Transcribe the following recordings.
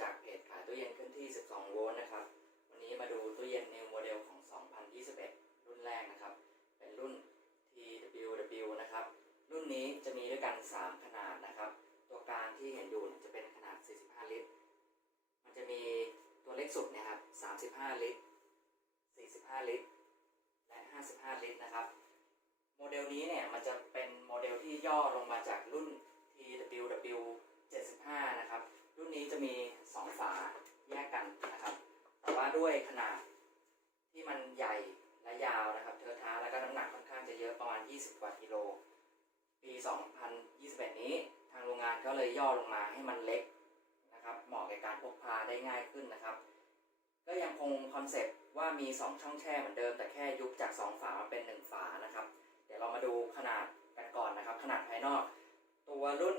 จากเพจขายตู้เย็นเคลื่อนที่ 12 โวลต์นะครับ วันนี้มาดูตู้เย็น New Model ของ 2021 รุ่นแรกนะครับ เป็นรุ่น TWW นะครับ รุ่นนี้จะมีด้วยกัน 3 ขนาดนะครับ ตัวกลางที่เห็นอยู่จะเป็นขนาด 45 ลิตร มันจะมีตัวเล็กสุดนะครับ 35 ลิตร 45 ลิตร และ 55 ลิตรนะครับ โมเดลนี้เนี่ยมันจะเป็นโมเดลที่ย่อลงมาจากรุ่น TWW 75 นะครับ รุ่นนี้จะมี2ฝาแยกกันนะครับ แต่ว่าด้วยขนาดที่มันใหญ่และยาวนะครับเทอท้าแล้วก็น้ำหนักค่อนข้างจะเยอะประมาณ 20 กว่ากิโล ปี 2021 นี้ทางโรงงานก็เลยย่อลงมาให้มันเล็กนะครับเหมาะแก่การพกพาได้ง่ายขึ้นนะครับ ก็ยังคงคอนเซปต์ว่ามี 2 ช่องแช่เหมือนเดิม แต่แค่ยุบจาก 2 ฝามาเป็น 1 ฝานะครับ เดี๋ยวเรามาดูขนาดกันก่อนนะครับ ขนาดภายนอก ตัวรุ่น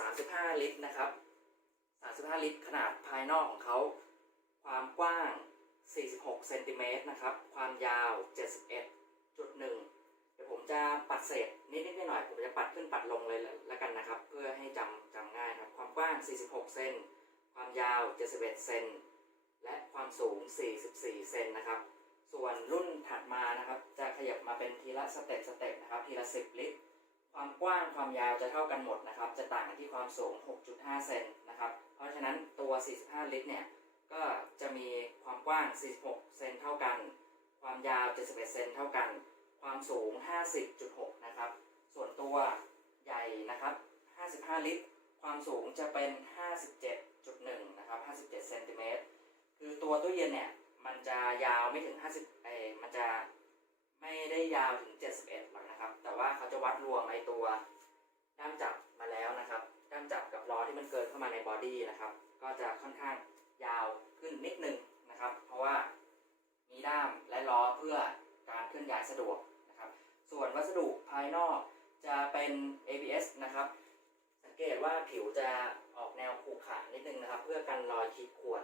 35 ลิตรนะครับ 35 ลิตร ขนาดภายนอกของเขา ความกว้าง 46 เซนติเมตรนะครับ ความยาว 71.1 เดี๋ยวผมจะปัดเศษนิดๆหน่อยผมจะปัดขึ้นปัดลงเลยแล้วกันนะครับ เพื่อให้จำจำง่ายครับ ความกว้าง 46 เซน ความยาว 71 เซน และความสูง 44 เซนนะครับ ส่วนรุ่นถัดมานะครับ จะขยับมาเป็นทีละสเต็ปสเต็ปนะครับ ทีละ 10 ลิตร ความกว้างความยาวจะเท่ากันหมดนะครับ จะต่างกันที่ความสูง 6.5 เซนนะครับ เพราะฉะนั้นตัว 45 ลิตรเนี่ย ก็จะมีความกว้าง 46 เซนเท่ากัน ความยาว 71 เซนเท่ากัน ความสูง 50.6 นะครับ ส่วนตัวใหญ่นะครับ 55 ลิตร ความสูงจะเป็น 57.1 นะครับ 57 เซนติเมตร คือตัวตู้เย็นเนี่ย มันจะยาวไม่ถึง 50เอมันจะ ไม่ได้ยาวถึง 71หรอกนะครับ แต่ว่าเขาจะวัดรวมไอตัวด้ามจับมาแล้วนะครับด้ามจับกับล้อที่มันเกินเข้ามาในบอดี้นะครับ ก็จะค่อนข้างยาวขึ้นนิดนึงนะครับ เพราะว่ามีด้ามและล้อเพื่อการเคลื่อนย้ายสะดวกนะครับ ส่วนวัสดุภายนอกจะเป็น ABS นะครับ สังเกตว่าผิวจะออกแนวขรุขระนิดนึงนะครับ เพื่อกันรอยขีดข่วน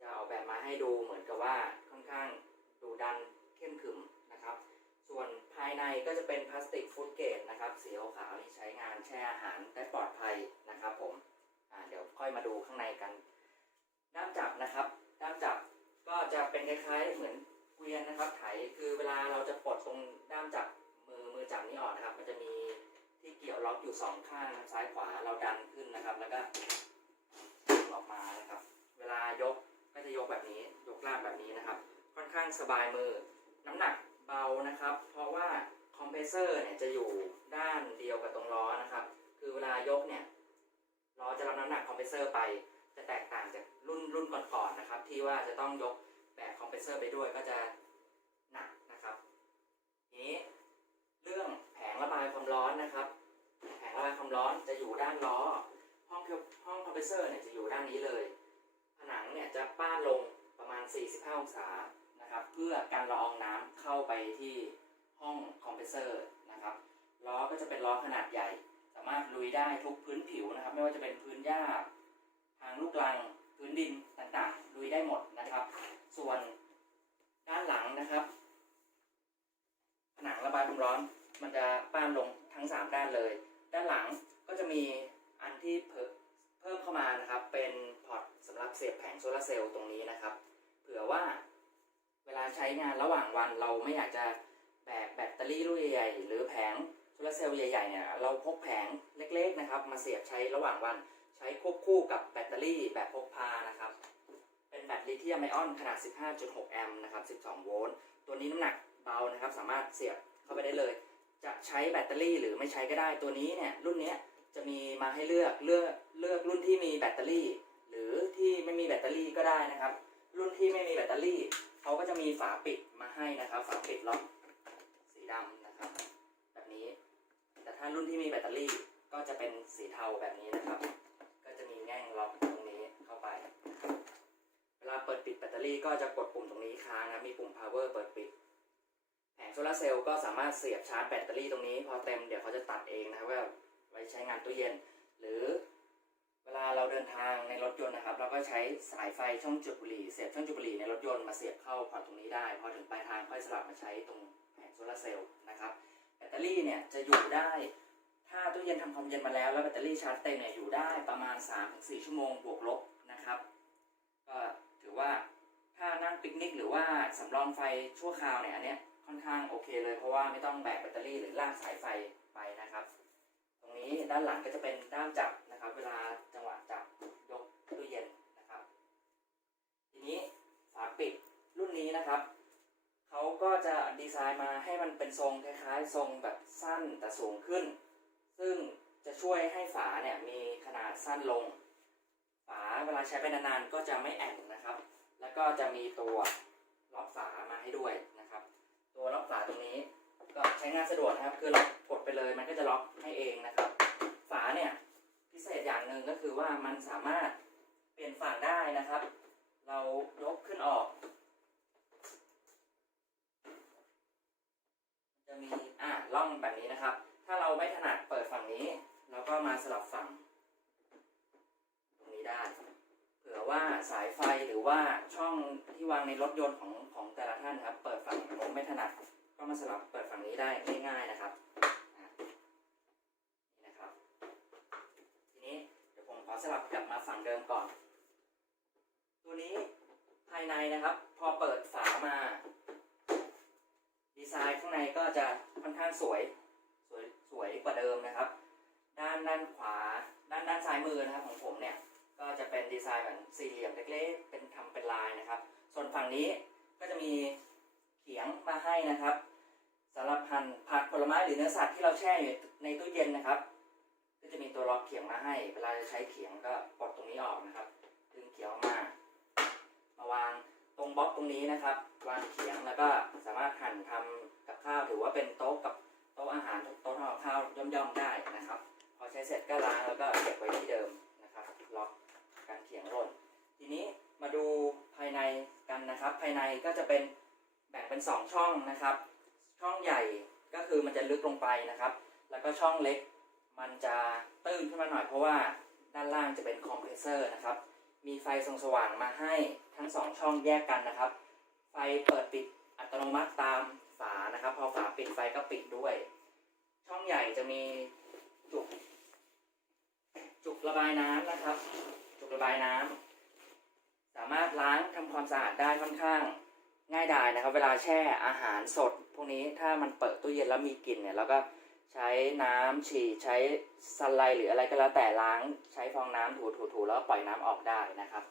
จะออกแบบมาให้ดูเหมือนกับว่าค่อนข้างดูดันเข้มขึม นะครับ ส่วนภายในก็จะเป็นพลาสติกฟูดเกตนะครับสีขาวนี่ใช้งานแช่อาหารได้ปลอดภัยนะครับ ผมเดี๋ยวค่อยมาดูข้างในกัน ด้ามจับนะครับ ด้ามจับก็จะเป็นคล้ายๆเหมือนเกวียนนะครับไถคือเวลาเราจะปลดตรงด้ามจับมือมือจับนี้ออกนะครับ มันจะมีที่เกี่ยวล็อกอยู่สองข้างซ้ายขวาเราดันขึ้นนะครับ แล้วก็ออกมานะครับ เวลายกก็จะยกแบบนี้ยกลากแบบนี้นะครับ ค่อนข้างสบายมือ น้ำหนัก เบานะครับ เพราะว่าคอมเพรสเซอร์เนี่ยจะอยู่ด้านเดียวกับตรงล้อนะครับ คือเวลายกเนี่ยล้อจะรับน้ำหนักคอมเพรสเซอร์ไป จะแตกต่างจากรุ่นรุ่นก่อนๆนะครับ ที่ว่าจะต้องยกแบกคอมเพรสเซอร์ไปด้วยก็จะหนักนะครับทีนี้เรื่องแผงระบายความร้อนนะครับ แผงระบายความร้อนจะอยู่ด้านล้อ ห้องห้องคอมเพรสเซอร์เนี่ยจะอยู่ด้านนี้เลย ผนังเนี่ยจะป้านลงประมาณ 45 องศา นะครับ เพื่อการละอองน้ำเข้าไปที่ห้องคอมเพรสเซอร์นะครับล้อก็จะเป็นล้อขนาดใหญ่ สามารถลุยได้ทุกพื้นผิวนะครับ ไม่ว่าจะเป็นพื้นหญ้าทางลูกรังพื้นดินต่างๆ ลุยได้หมดนะครับ ส่วนด้านหลังนะครับ ผนังระบายความร้อนมันจะป้านลงทั้ง 3 ด้านเลย ด้านหลังก็จะมีอันที่เพิ่มเพิ่มเข้ามานะครับ เป็นพอร์ตสำหรับเสียบแผงโซลาร์เซลล์ตรงนี้นะครับ เผื่อว่า เวลาใช้งานระหว่างวันเราไม่อยากจะแบกแบตเตอรี่ลูกใหญ่ๆ หรือแผงโซลาเซลล์ใหญ่ๆเนี่ยเราพกแผงเล็กๆนะครับ มาเสียบใช้ระหว่างวัน ใช้ควบคู่กับแบตเตอรี่แบบพกพานะครับ เป็นแบตลิเธียมไอออนขนาด 15.6 แอมป์นะครับ 12 โวลต์ตัวนี้น้ำหนักเบานะครับ สามารถเสียบเข้าไปได้เลย จะใช้แบตเตอรี่หรือไม่ใช้ก็ได้ตัวนี้เนี่ยรุ่นนี้จะมีมาให้เลือกเลือกเลือกรุ่นที่มีแบตเตอรี่ หรือที่ไม่มีแบตเตอรี่ก็ได้นะครับ รุ่นที่ไม่มีแบตเตอรี่ เขาก็จะมีฝาปิดมาให้นะครับ ฝาปิดล็อกสีดำนะครับ แบบนี้ แต่ถ้ารุ่นที่มีแบตเตอรี่ก็จะเป็นสีเทาแบบนี้นะครับ ก็จะมีแง่งล็อกตรงนี้เข้าไป เวลาเปิดปิดแบตเตอรี่ก็จะกดปุ่มตรงนี้ค้างนะ มีปุ่ม power เปิดปิด แผงโซลาเซลล์ก็สามารถเสียบชาร์จแบตเตอรี่ตรงนี้ พอเต็มเดี๋ยวเขาจะตัดเองนะครับว่าไว้ใช้งานตู้เย็น หรือ เวลาเราเดินทางในรถยนต์นะครับ เราก็ใช้สายไฟช่องจุดบุหรี่เสียบช่องจุดบุหรี่ในรถยนต์มาเสียบเข้าพอร์ตตรงนี้ได้ พอถึงปลายทางค่อยสลับมาใช้ตรงแผงโซลาร์เซลล์นะครับ แบตเตอรี่เนี่ยจะอยู่ได้ ถ้าตู้เย็นทำความเย็นมาแล้วแล้วแบตเตอรี่ชาร์จเต็มเนี่ยอยู่ได้ประมาณ 3-4 ชั่วโมงบวกลบนะครับ ก็ถือว่าถ้านั่งปิกนิกหรือว่าสำรองไฟชั่วคราวเนี่ยอันเนี้ยค่อนข้างโอเคเลยเพราะว่าไม่ต้องแบกแบตเตอรี่หรือลากสายไฟไปนะครับ ตรงนี้ด้านหลังก็จะเป็นด้ามจับ นะครับ เวลาจังหวะจับยกตู้เย็นนะครับ ทีนี้ฝาปิดรุ่นนี้นะครับเขาก็จะดีไซน์มาให้มันเป็นทรงคล้ายๆ ทรงแบบสั้นแต่สูงขึ้น ซึ่งจะช่วยให้ฝาเนี่ยมีขนาดสั้นลง ฝาเวลาใช้ไปนานๆก็จะไม่แอนนะครับ แล้วก็จะมีตัวล็อกฝามาให้ด้วยนะครับ ตัวล็อกฝาตรงนี้ก็ใช้งานสะดวกนะครับ คือเรากดไปเลยมันก็จะล็อกให้เองนะครับ ฝาเนี่ย พิเศษอย่างหนึ่งก็คือว่ามันสามารถเปลี่ยนฝั่งได้นะครับ เรายกขึ้นออก จะมีอ่าล่องแบบนี้นะครับ ถ้าเราไม่ถนัดเปิดฝั่งนี้ เราก็มาสลับฝั่ง ตรงนี้ได้ เผื่อว่าสายไฟหรือว่าช่องที่วางในรถยนต์ของของแต่ละท่านครับ เปิดฝั่งโน้นไม่ถนัด ก็มาสลับเปิดฝั่งนี้ได้ง่ายๆนะครับอะนี่นะครับ ทีนี้เดี๋ยวผมขอ สลับกลับมาฝั่งเดิมก่อน ตัวนี้ภายในนะครับ พอเปิดฝามา ดีไซน์ข้างในก็จะค่อนข้างสวย สวยสวยกว่าเดิมนะครับ ด้านด้านขวา ด้านด้านซ้ายมือนะครับ ของผมเนี่ยก็จะเป็นดีไซน์เหมือนสี่เหลี่ยมเล็กๆ เป็นทำเป็นลายนะครับ ส่วนฝั่งนี้ก็จะมีเขียงมาให้นะครับสำหรับหั่นผักผลไม้หรือเนื้อสัตว์ที่เราแช่อยู่ในตู้เย็นนะครับ ก็จะมีตัวล็อกเขียงมาให้ เวลาจะใช้เขียงก็ปลดตรงนี้ออกนะครับ ดึงเขียงมามาวางตรงบล็อกตรงนี้นะครับ วางเขียงแล้วก็สามารถหั่นทำกับข้าวถือว่าเป็นโต๊ะกับโต๊ะอาหารโต๊ะทำกับข้าวย่อมๆได้นะครับ พอใช้เสร็จก็ล้างแล้วก็เก็บไว้ที่เดิมนะครับล็อกการเขียงหล่นทีนี้มาดูภายในกันนะครับ ภายในก็จะเป็นแบ่งเป็นสองช่องนะครับ ช่องใหญ่ก็คือมันจะลึกลงไปนะครับ แล้วก็ช่องเล็ก มันจะตื้นขึ้นมาหน่อยเพราะว่าด้านล่างจะเป็นคอมเพรสเซอร์นะครับ มีไฟส่องสว่างมาให้ทั้งสองช่องแยกกันนะครับ ไฟเปิดปิดอัตโนมัติตามฝานะครับ พอฝาปิดไฟก็ปิดด้วย ช่องใหญ่จะมีจุก จุกระบายน้ำนะครับ จุกระบายน้ำสามารถล้างทำความสะอาดได้ค่อนข้างง่ายดายนะครับ เวลาแช่อาหารสด พวกนี้ถ้ามันเปิดตู้เย็นแล้วมีกลิ่นเนี่ยเราก็ ใช้น้ำฉีดใช้สไลด์หรืออะไรก็แล้วแต่ล้างใช้ฟองน้ำถูถูถูแล้วปล่อยน้ำออกได้นะครับ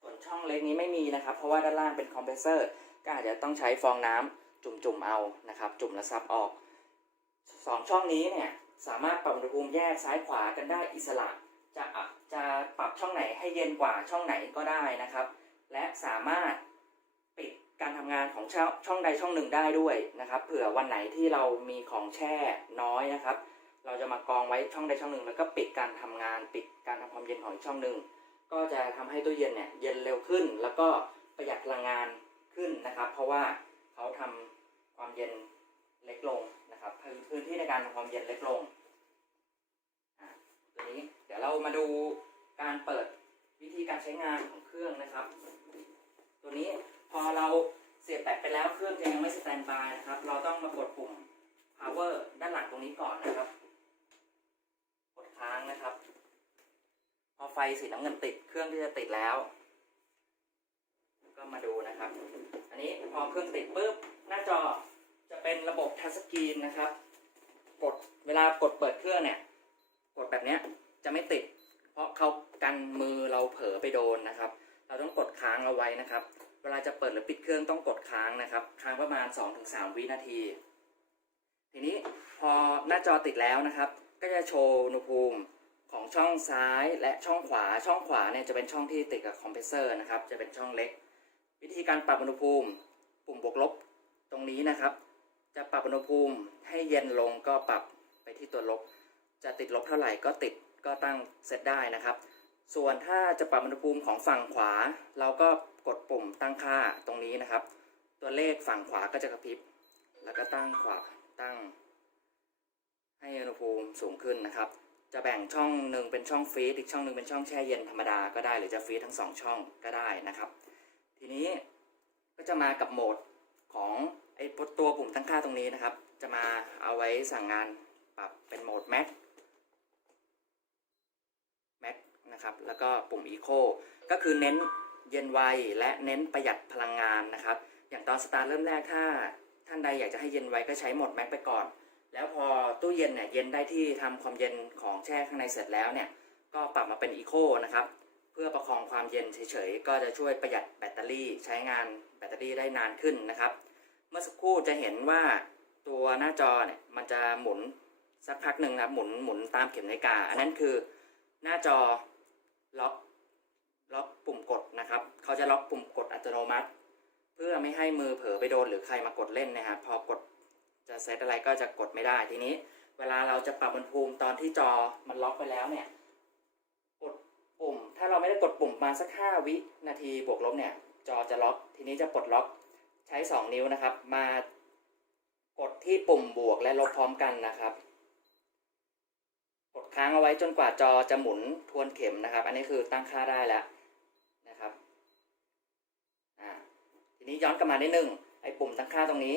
ส่วนช่องเล็กนี้ไม่มีนะครับ เพราะว่าด้านล่างเป็นคอมเพรสเซอร์ก็อาจจะต้องใช้ฟองน้ำจุ่มๆเอานะครับ จุ่มแล้วซับออกสองช่องนี้เนี่ยสามารถปรับอุณหภูมิแยกซ้ายขวากันได้อิสระ จะจะปรับช่องไหนให้เย็นกว่าช่องไหนก็ได้นะครับ และสามารถ การทำงานของช่องช่องใดช่องหนึ่งได้ด้วยนะครับ เผื่อวันไหนที่เรามีของแช่น้อยนะครับ เราจะมากองไว้ช่องใดช่องหนึ่ง แล้วก็ปิดการทำงาน ปิดการทำความเย็นของช่องหนึ่งก็จะทำให้ตู้เย็นเนี่ยเย็นเร็วขึ้น แล้วก็ประหยัดพลังงานขึ้นนะครับ เพราะว่าเขาทำความเย็นเล็กลงนะครับพื้นที่ในการทำความเย็นเล็กลงอะตัวนี้เดี๋ยวเรามาดูการเปิดวิธีการใช้งานของเครื่องนะครับ ตัวนี้พอเราเสียบ แล้วเครื่องจะยังไม่สแตนบายนะครับ เราต้องมากดปุ่ม power ด้านหลังตรงนี้ก่อนนะครับ กดค้างนะครับ พอไฟสีน้ำเงินติดเครื่องที่จะติดแล้ว ก็มาดูนะครับ อันนี้พอเครื่องติดปุ๊บหน้าจอจะเป็นระบบทัชสกรีนนะครับ กดเวลากดเปิดเครื่องเนี่ย กดแบบเนี้ยจะไม่ติด เพราะเขากันมือเราเผลอไปโดนนะครับ เราต้องกดค้างเอาไว้นะครับ เวลาจะเปิดหรือปิดเครื่องต้องกดค้างนะครับค้างประมาณ 2-3 วินาที ทีนี้พอหน้าจอติดแล้วนะครับ ก็จะโชว์อุณหภูมิของช่องซ้ายและช่องขวาช่องขวาเนี่ยจะเป็นช่องที่ติดกับคอมเพรสเซอร์นะครับ จะเป็นช่องเล็ก วิธีการปรับอุณหภูมิ ปุ่มบวกลบตรงนี้นะครับ จะปรับอุณหภูมิให้เย็นลงก็ปรับไปที่ตัวลบ จะติดลบเท่าไหร่ก็ติดก็ตั้งเซตได้นะครับ ส่วนถ้าจะปรับอุณหภูมิของฝั่งขวา เราก็กดปุ่มตั้งค่าตรงนี้นะครับ ตัวเลขฝั่งขวาก็จะกระพริบ แล้วก็ตั้งขวาตั้ง ให้อุณหภูมิสูงขึ้นนะครับ จะแบ่งช่องหนึ่งเป็นช่องฟรีซอีกช่องหนึ่งเป็นช่องแช่เย็นธรรมดาก็ได้หรือจะฟรีซทั้งสองช่องก็ได้นะครับ ทีนี้ก็จะมากับโหมดของไอ้ตัวปุ่มตั้งค่าตรงนี้นะครับ จะมาเอาไว้สั่งงานปรับเป็นโหมดแม็ก นะครับแล้วก็ปุ่ม Eco ก็คือเน้นเย็นไวและเน้นประหยัดพลังงานนะครับ อย่างตอนสตาร์ทเริ่มแรกถ้าท่านใดอยากจะให้เย็นไวก็ใช้โหมดแม็กไปก่อน แล้วพอตู้เย็นเนี่ยเย็นได้ที่ทำความเย็นของแช่ข้างในเสร็จแล้วเนี่ยก็ปรับมาเป็น Eco นะครับเพื่อประคองความเย็นเฉยๆ ก็จะช่วยประหยัดแบตเตอรี่ใช้งานแบตเตอรี่ได้นานขึ้นนะครับ เมื่อสักครู่จะเห็นว่าตัวหน้าจอเนี่ยมันจะหมุนสักพักหนึ่งนะครับหมุนหมุนตามเข็มนาฬิกา อันนั้นคือหน้าจอ ล็อกล็อกปุ่มกดนะครับ เขาจะล็อกปุ่มกดอัตโนมัติ เพื่อไม่ให้มือเผลอไปโดนหรือใครมากดเล่นนะครับพอกดจะเซตอะไรก็จะกดไม่ได้ทีนี้ เวลาเราจะปรับอุณหภูมิตอนที่จอมันล็อกไปแล้วเนี่ยกดปุ่ม ถ้าเราไม่ได้กดปุ่มมาสักห้าวินาทีบวกลบเนี่ย จอจะล็อก ทีนี้จะปลดล็อกใช้ 2 นิ้วนะครับ มากดที่ปุ่มบวกและลบพร้อมกันนะครับ กดค้างเอาไว้จนกว่าจอจะหมุนทวนเข็มนะครับ อันนี้คือตั้งค่าได้แล้วนะครับอ่าทีนี้ย้อนกลับมานิดนึงไอ้ปุ่มตั้งค่าตรงนี้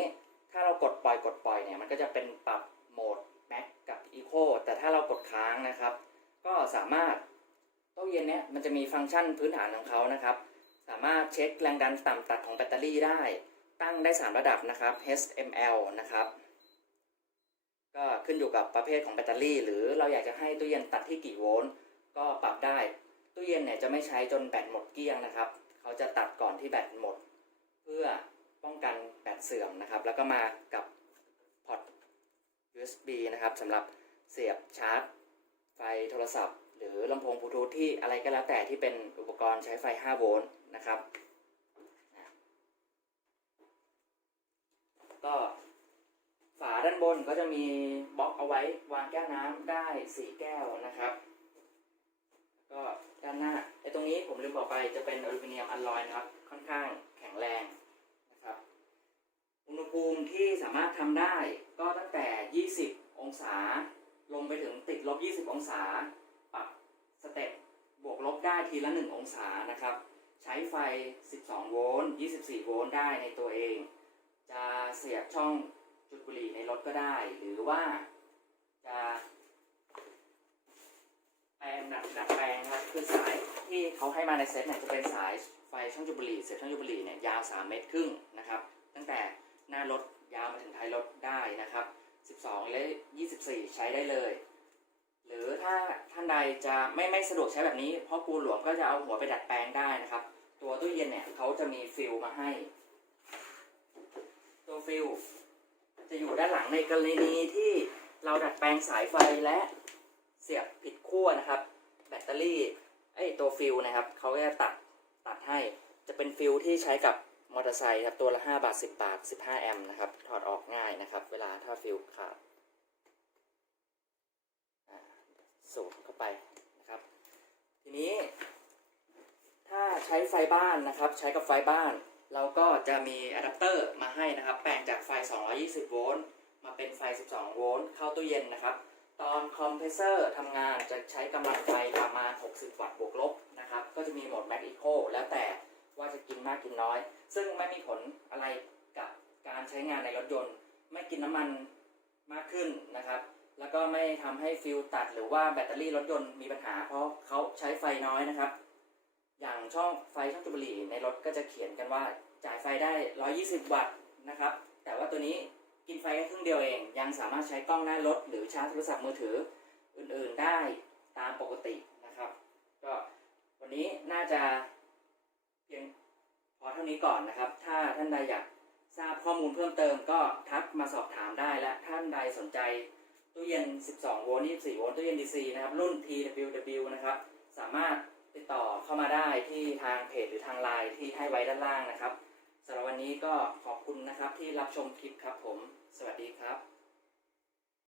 ถ้าเรากดปล่อยกดปล่อยเนี่ยมันก็จะเป็นปรับโหมด Max กับ Eco แต่ถ้าเรากดค้างนะครับ ก็สามารถตู้เย็นเนี้ยมันจะมีฟังก์ชันพื้นฐานของเขานะครับ สามารถเช็คแรงดันต่ำตัดของแบตเตอรี่ได้ ตั้งได้ 3 ระดับนะครับ HML นะครับ ก็ขึ้นอยู่กับประเภทของแบตเตอรี่ หรือเราอยากจะให้ตู้เย็นตัดที่กี่โวลต์ก็ปรับได้ ตู้เย็นเนี่ยจะไม่ใช้จนแบตหมดเกลี้ยงนะครับ เขาจะตัดก่อนที่แบตหมด เพื่อป้องกันแบตเสื่อมนะครับ แล้วก็มากับพอร์ต USB นะครับสำหรับเสียบชาร์จ ไฟโทรศัพท์ หรือลำโพงบลูทูธที่อะไรก็แล้วแต่ที่เป็นอุปกรณ์ใช้ไฟ 5 โวลต์นะครับ ก็าด้านบนก็จะมีบล็อกเอาไว้วางแก้วน้ำได้4แก้วนะครับ ก็ด้านหน้าไอ้ตรงนี้ผมลืมบอกไปจะเป็นอลูมิเนียมอลลอยนะครับค่อนข้างแข็งแรงนะครับ อุณหภูมิที่สามารถทำได้ก็ตั้งแต่ 20 องศา ลงไปถึงติดลบ 20 องศาปรับสเต็ปบวกลบได้ทีละ 1 องศานะครับ ใช้ไฟ 12 โวลต์ 24 โวลต์ได้ในตัวเอง จะเสียบช่อง จุดบุหรี่ในรถก็ได้ หรือว่าจะแปลงดัดดัดแปลงครับคือสายที่เขาให้มาในเซ็ตเนี่ยจะเป็นสายไฟช่องจุดบุหรี่เสียบช่องจุดบุหรี่เนี่ยยาว 3 เมตรครึ่งนะครับ ตั้งแต่หน้ารถยาวมาถึงท้ายรถได้นะครับ 12 และ 24 ใช้ได้เลย หรือถ้าท่านใดจะไม่ไม่สะดวกใช้แบบนี้ เพราะปูหลวงก็จะเอาหัวไปดัดแปลงได้นะครับ ตัวตู้เย็นเนี่ยเขาจะมีฟิลมาให้ ตัวฟิล จะอยู่ด้านหลังในกรณีที่เราดัดแปลงสายไฟและเสียบผิดขั้วนะครับ แบตเตอรี่ไอ้ตัวฟิลนะครับเขาจะตัดตัดให้จะเป็นฟิลที่ใช้กับมอเตอร์ไซค์ครับตัวละ 5 บาท 10 บาท 15 แอมป์นะครับ ถอดออกง่ายนะครับ เวลาถ้าฟิลขาดสูดเข้าไปนะครับ ทีนี้ ถ้าใช้ไฟบ้านนะครับ ใช้กับไฟบ้าน เราก็จะมีอะแดปเตอร์มาให้นะครับ แปลงจากไฟ 220 โวลต์ มาเป็นไฟ 12 โวลต์ เข้าตู้เย็นนะครับ ตอนคอมเพรสเซอร์ทำงานจะใช้กำลังไฟประมาณ 60 วัตต์บวกลบนะครับ ก็จะมีโหมด Max Eco แล้วแต่ว่าจะกินมากกินน้อย ซึ่งไม่มีผลอะไรกับการใช้งานในรถยนต์ ไม่กินน้ำมันมากขึ้นนะครับ แล้วก็ไม่ทำให้ฟิลตัดหรือว่าแบตเตอรี่รถยนต์มีปัญหา เพราะเขาใช้ไฟน้อยนะครับ อย่างช่องไฟช่องจุดบุหรี่ในรถก็จะเขียนกันว่า จ่ายไฟได้ 120 วัตต์นะครับ แต่ว่าตัวนี้กินไฟแค่ครึ่งเดียวเอง ยังสามารถใช้กล้องหน้ารถหรือชาร์จโทรศัพท์มือถืออื่นๆได้ตามปกตินะครับ ก็วันนี้น่าจะเพียงพอเท่านี้ก่อนนะครับ ถ้าท่านใดอยากทราบข้อมูลเพิ่มเติมก็ทักมาสอบถามได้และท่านใดสนใจตู้เย็น 12 โวลต์ 24 โวลต์ ตู้เย็น DC นะครับ รุ่น TWW นะครับ สามารถติดต่อเข้ามาได้ที่ทางเพจหรือทางไลน์ที่ให้ไว้ด้านล่างนะครับ สำหรับวันนี้ก็ขอบคุณนะครับที่รับชมคลิปครับผม สวัสดีครับ